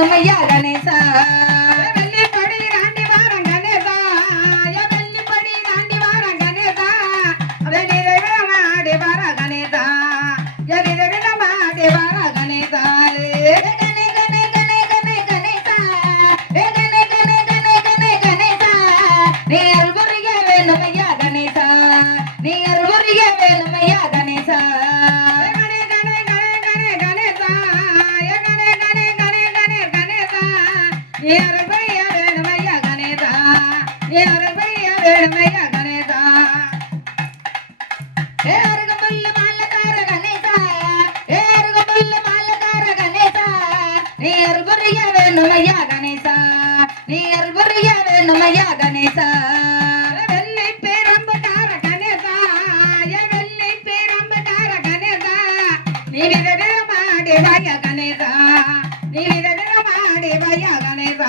வேணும் ஐயா கணேசா வெள்ளிப்படி தாண்டி வாரம் கணேசா வெள்ளிப்படி தாண்டி வாரம் கணேசா மாடி வார கணேசா மாடி வார கணேசா நீ அருள்புரிய வேணும் ஐயா கணேசா நீ அருள்புரிய வேணும் ஐயா கணேசா கணேசா வெள்ளை பேரம்பட்டார கணேசா வெள்ளை பேரம்பட்டார கணேசா நீ மாடி வாய கணேசா நீ மாடி வாய கணேசா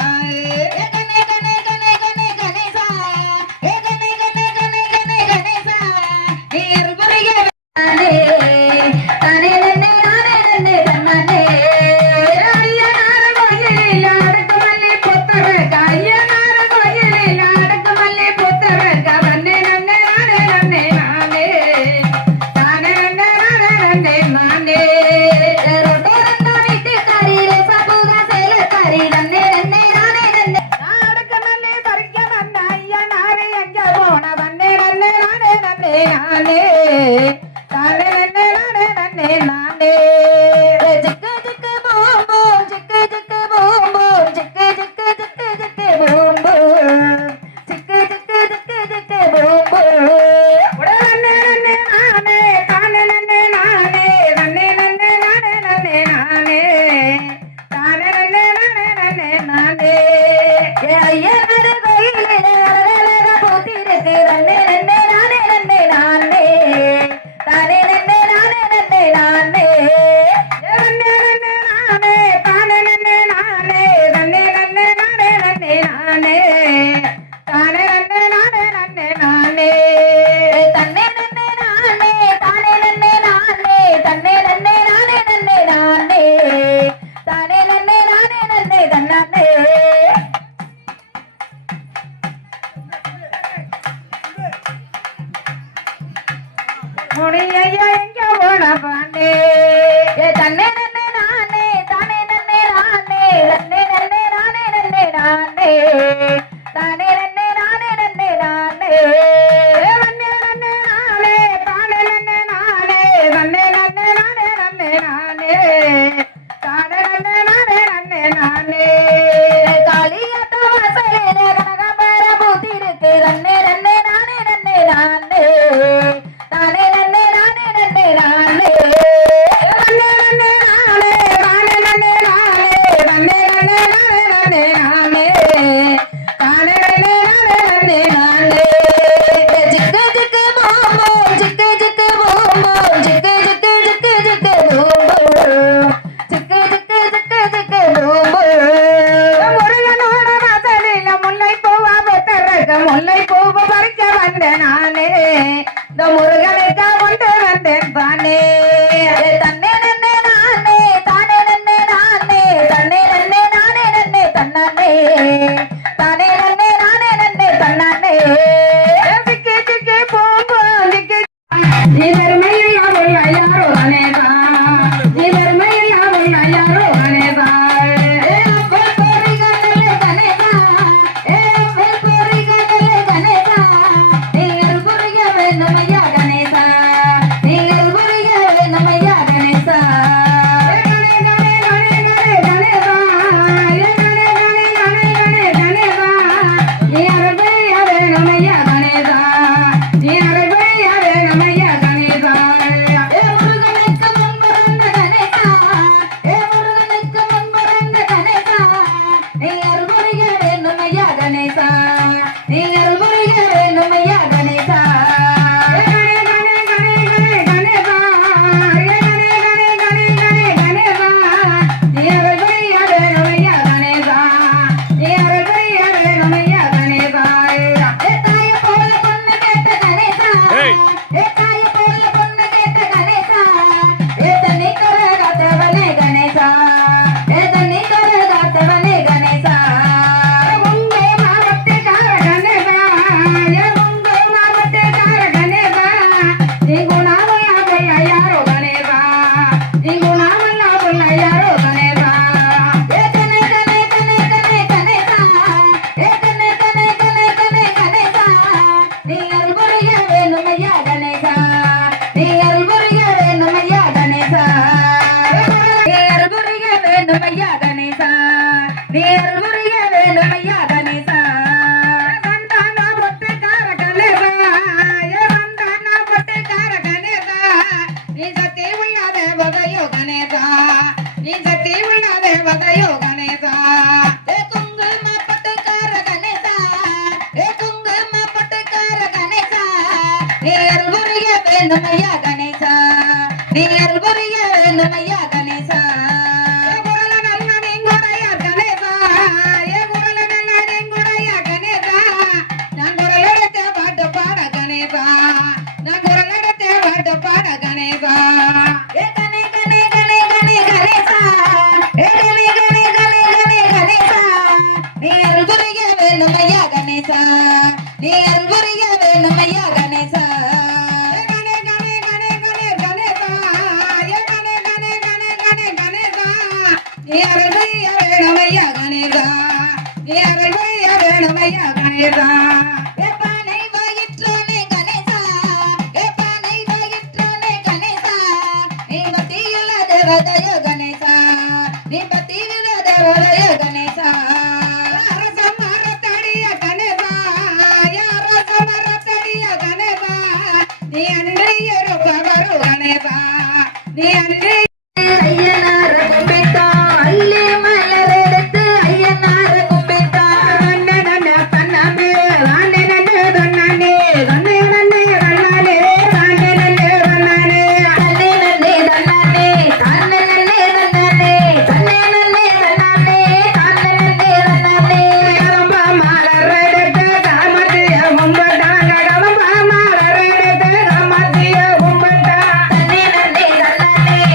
முனியையா எங்க போன பாண்டே தன்னே நன்னே நானே தானே நன்னே நானே நன்னே நன்னே நானே நன்னே நானே தானே நன்னே நானே நன்னே நானே வன்னே நன்னே நானே தானே நன்னே நானே வன்னே நன்னே நானே நன்னே நானே தானே நன்னே நானே நன்னே நானே காளியாட்ட வாசலே கனகாம்பர பூத்தி இருக்கு நன்னே நன்னே நானே நன்னே நானே தானே நன்னே நானே நன்னே நானே வன்னே நன்னே நானே தானே நன்னே நானே வன்னே நன்னே நானே நன்னே நானே தானே நன்னே நானே நன்னே நானே ஜிக்கு ஜிக்கு பூம் பூம் ஜிக்கு ஜிக்கு பூம் பூம் ஜிக்கு ஜிக்கு ஜிக்கு ஜிக்கு பூம் பூம் கணேசா நீ சக்தி உள்ள தேவதையோ கணேசா ஏ குங்கும பட்டுக்கார கணேசா ஏ குங்கும பட்டுக்கார கணேசா நீ அருள் புரிய வேண்டும் ஐயா கணேசா நீ அருள் புரிய வேண்டும் ஐயா கணேசா ஏ குரல நல்ல நீங்குடையார் கணேசா ஏ குரல நல்ல நீங்குடையார் கணேசா நான் குரல் எடுத்த பாட்டு பாட கணேசா நான் குரல் எடுத்த பாட்டு பாட கணேசா ஏ கணே கணே கணே கணே கணேசா ஏ கணே கணே கணே கணே கணேசா நீ அருள் புரிய வேண்டும் ஐயா கணேசா நீ அருள் புரிய வேண்டும் ஐயா கணேசா ஏ கணே கணே கணே கணே கணேசா ஏ கணே கணே கணே கணே கணேசா நீ அருள் புரிய வேணும் ஐயா கணேசா நீ அருள் புரிய வேணும் ஐயா கணேசா ஏப்பானை வயிற்றோனே கணேசா ஏப்பானை வயிற்றோனே கணேசா நீ பக்தியுள்ள தேவதையோ கணேசா நீ பக்தியுள்ள தேவதையோ கணேசா அரச மரத்தடிய கணேசா அரச மரத்தடிய கணேசா நீ அன்றி இருப்பவரு கணேசா நீ அன்றி ஐயனார கும்பிட்டா அள்ளி மலர் எடுத்து ஐயனார கும்பிட்டா நன்னே நன்னே தன்னானே ராண்டே நன்னே தன்னானே நன்னே நன்னே தன்னானே ராண்டே நன்னே தன்னானே தன்னே நன்னே தன்னானே தானே நன்னே தன்னானே தன்னே நன்னே தன்னானே தானே நன்னே தன்னானே கலம்ப மலரெடுத்து காமத்திய கும்பிட்டாங்க கலம்ப மலரெடுத்து காமத்திய கும்பிட்டா தன்னே நன்னே தன்னானே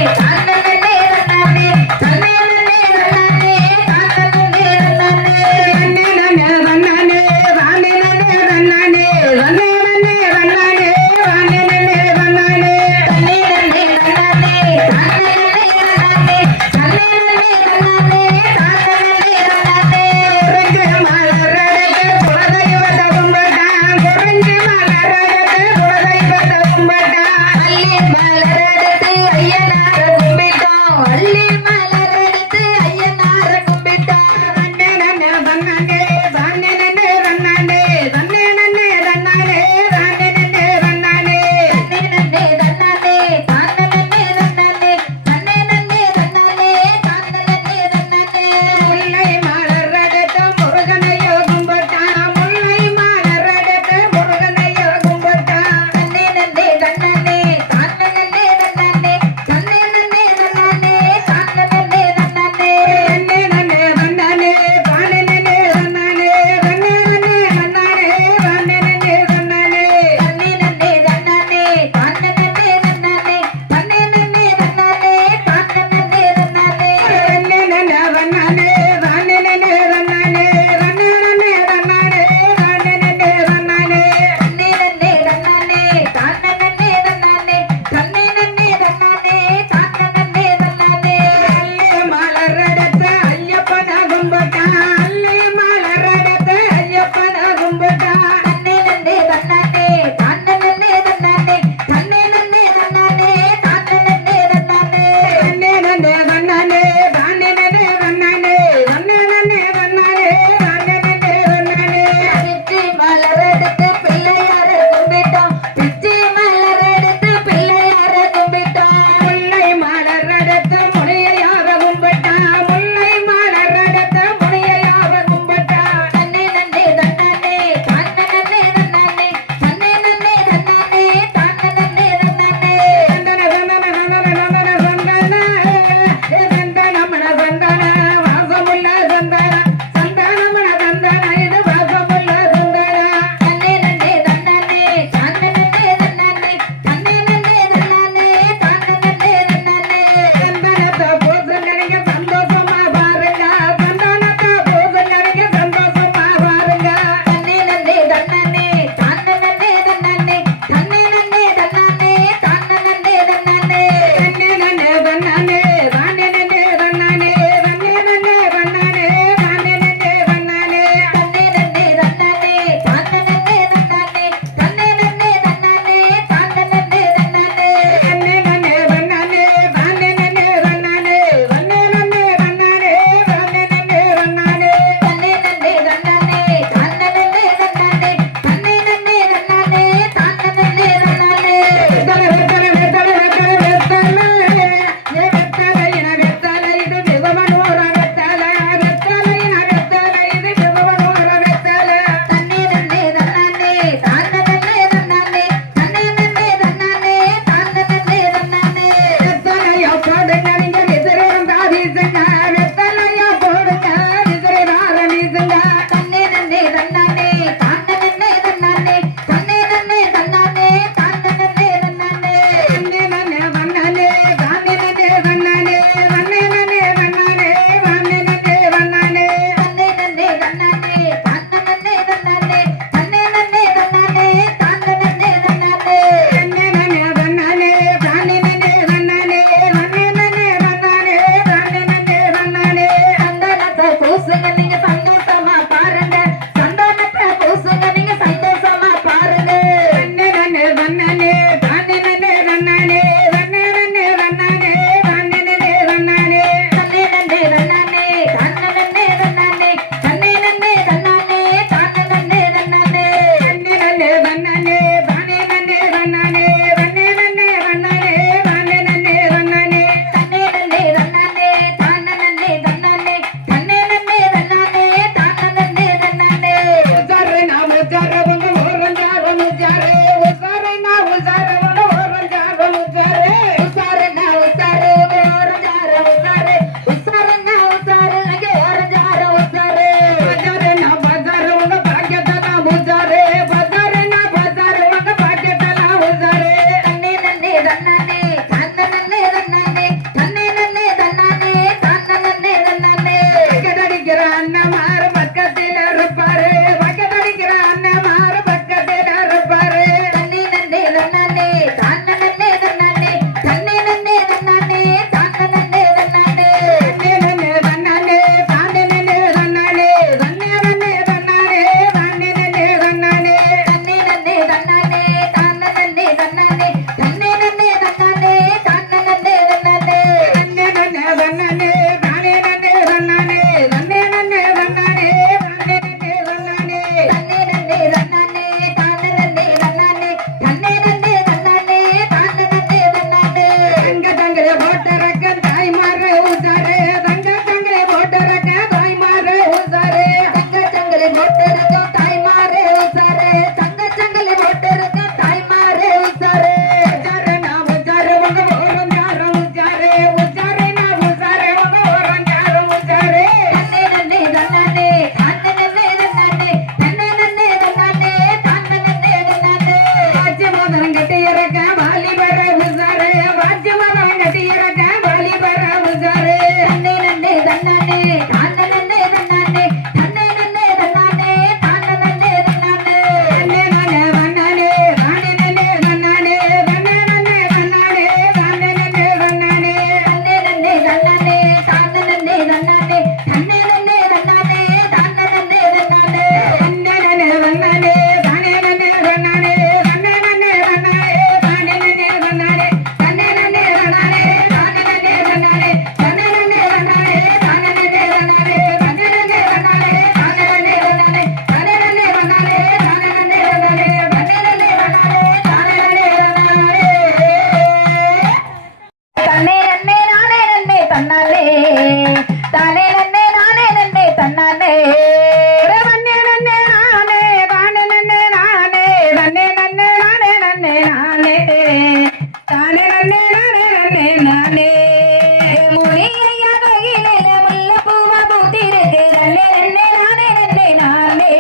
மூலிகையா கையில முல்லைப்பூவா பூத்திருக்கு நன்னே நன்னே நானே நன்னே நானே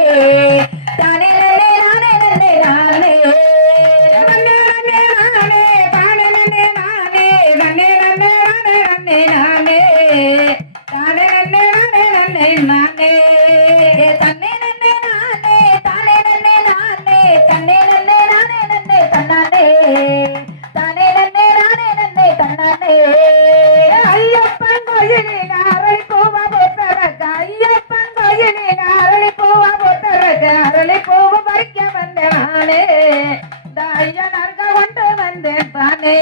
தானே நன்னே நானே நன்னே நானே நன்னே நன்னே நானே தானே நன்னே நானே நன்னே நன்னே நானே நன்னே நானே தானே நன்னே நானே நன்னே நானே தன்னே நன்னே நானே தானே நன்னே நானே தன்னே நன்னே நானே நன்னே தன்னானே தானே நன்னே நானே நன்னே தன்னானே ஐயப்பன் கோயிலில் அரளி பூவா போத்தரக்க ஐயப்பன் கோயிலில் அரளி பூவா போத்தரக்க அரளி பூவு பறிக்க வந்தேன் நானே இந்த ஐயனார்க கொண்டு வந்தேன் தானே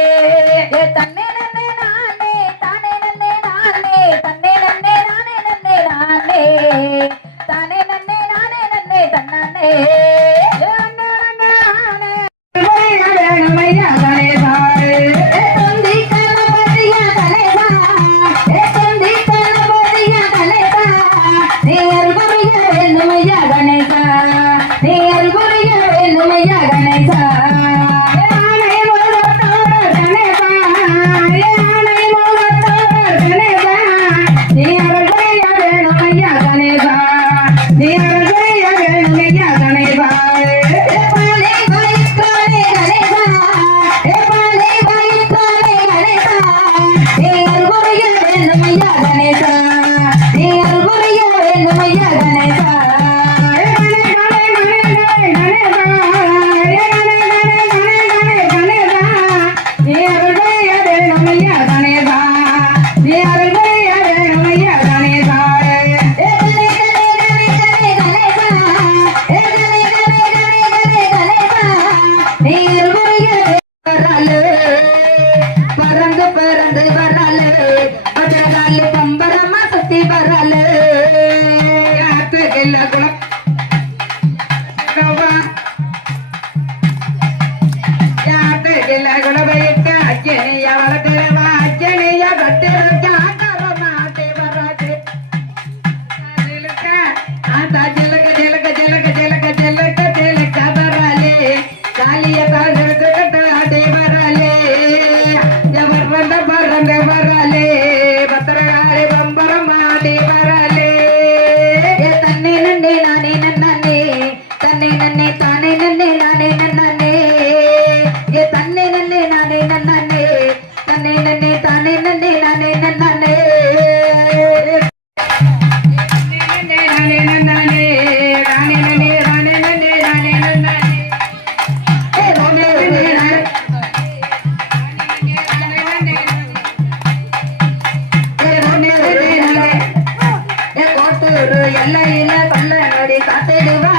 தன்னே நன்னே நானே தானே நன்னே நானே தன்னே நன்னே நானே நன்னே நானே தானே நன்னே நானே நன்னே தன்னானே வேணுமையா கணேசாரு தொந்தி கணபதியா கணேசா தொந்தி கணபதியா கணேசா நீ அருள்புரிய வேண்டுமையா கணேசா நீ அருள்புரிய வேண்டுமையா கணேசா ஆனை முகத்தோடு கணேசா ஆனை முகத்தோடு கணேசா நீ அருள்புரிய வேணுமையா கணேசா நீ அருள்புரிய வேணுமையா கணேசா பாலே வயிற்றாலே கணேசா பாலே வயிற்றாலே கணேசா நீ அருள்புரிய வேண்டுமையா கணேசா நீ அருள்புரிய வேண்டுமையா கணேசா பறந்து பறந்து வராலே பத்திரகாலி பம்பரமா சுத்தி வராலே தன்னே நன்னே நானே நன்னானே தன்னே நன்னே தானே நன்னே நானே நன்னானே தன்னே நன்னே நானே நன்னானே தன்னே நன்னே தானே நன்னே நானே நன்னானே கோட்டூர் எல்லையில கொல்ல நடி காத்திடுவா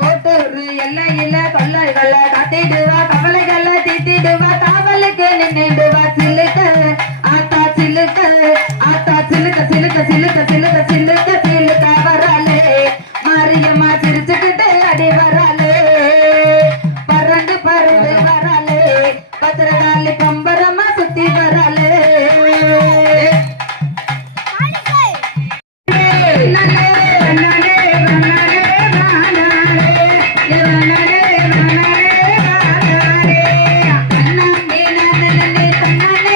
கோட்டூர் எல்லையில கொல்லைகள காத்திடுவா கவலைகளை தீட்டிடுவா காவலுக்கு நின்றுடுவா சிலுக்க ஆத்தா சிலுக்க ஆத்தா சிலுக்க சிலுக்க சிலுக்க சிலுக்க சிலுக்க சிலுக்க வராலே மாரியம்மா சிரிச்சுக்கிட்டு அடி வராலே பறந்து பறந்து வராலே பத்திரகாளி பம்பரமா சுத்தி வராலே தன்னானே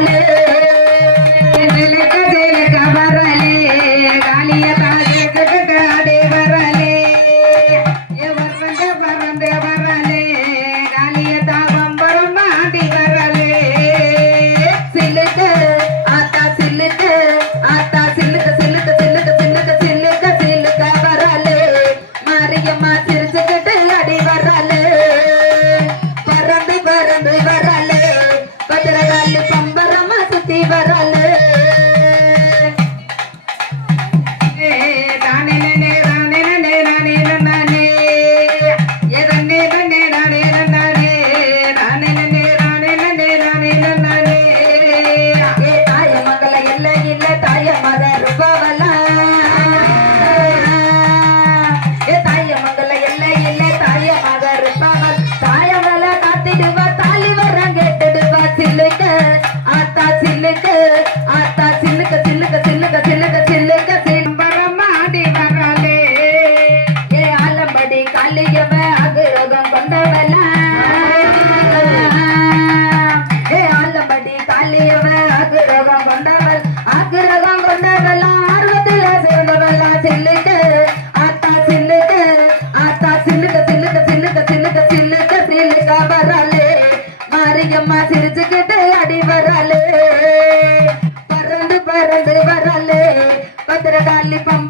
வராலே சிலுக்க சிலுக்க வரலே காளிய தாஜத்துக்கு ஆடி வரலே பறந்து பறந்து வரலே காளிய தாபம்பரம் ஆடி வரலே சிலுக்கு ஆத்தா சிலுக்கு ஆத்தா சிலுக்கு சிலுக்கு சிலுக்கு சிலுக்கு சிலுக்கு சிலுக்க வராலே மாரியம்மா சிரிச்சுக்கிட்டு அடி வராலே பறந்து பறந்து வராலே பத்திரகாளி பம்பரமா சுத்தி வராலே தானே நே ரானே நே ரானே நானே எதனே நே ரானே நானே ரானே நே ரானே நே ரானே நானே ஏ தாய மகள எல்லை இல்ல தாய மத ரூபவலா ஏ தாய மகள எல்லை இல்ல தாய மத ரூபவல் தாய மல காத்திடுவா தாலி வரம் கேட்டுடுவா சில்லுக்க ஆத்தா சில்லுக்கு ஆத்தா சில்லுக்கு சில்லுக்கு சில்லுக்கு சில்லுக்கு சில்லுக்கு பம்பரம் ஆடி வரலே ஏ ஆலம்படி காளியவ அகுரோகம் கொண்டவலா ஏ ஆலம்படி காளியவ அகுரோகம் கொண்டவள் அகுரோகம் கொண்டவளா ஆர்வத்தில சேர்ந்தவளா சில்லுக்கு ஆத்தா சில்லுக்கு ஆத்தா சில்லுக்கு சில்லுக்கு சில்லுக்கு சில்லுக்கு சில்லுக்கு சில்லுக்க வராலே மாரியம்மா சிரிச்சுக்கிட்டு அடி வராலே பறந்து பறந்து வராலே பத்திரகாளி பம்ப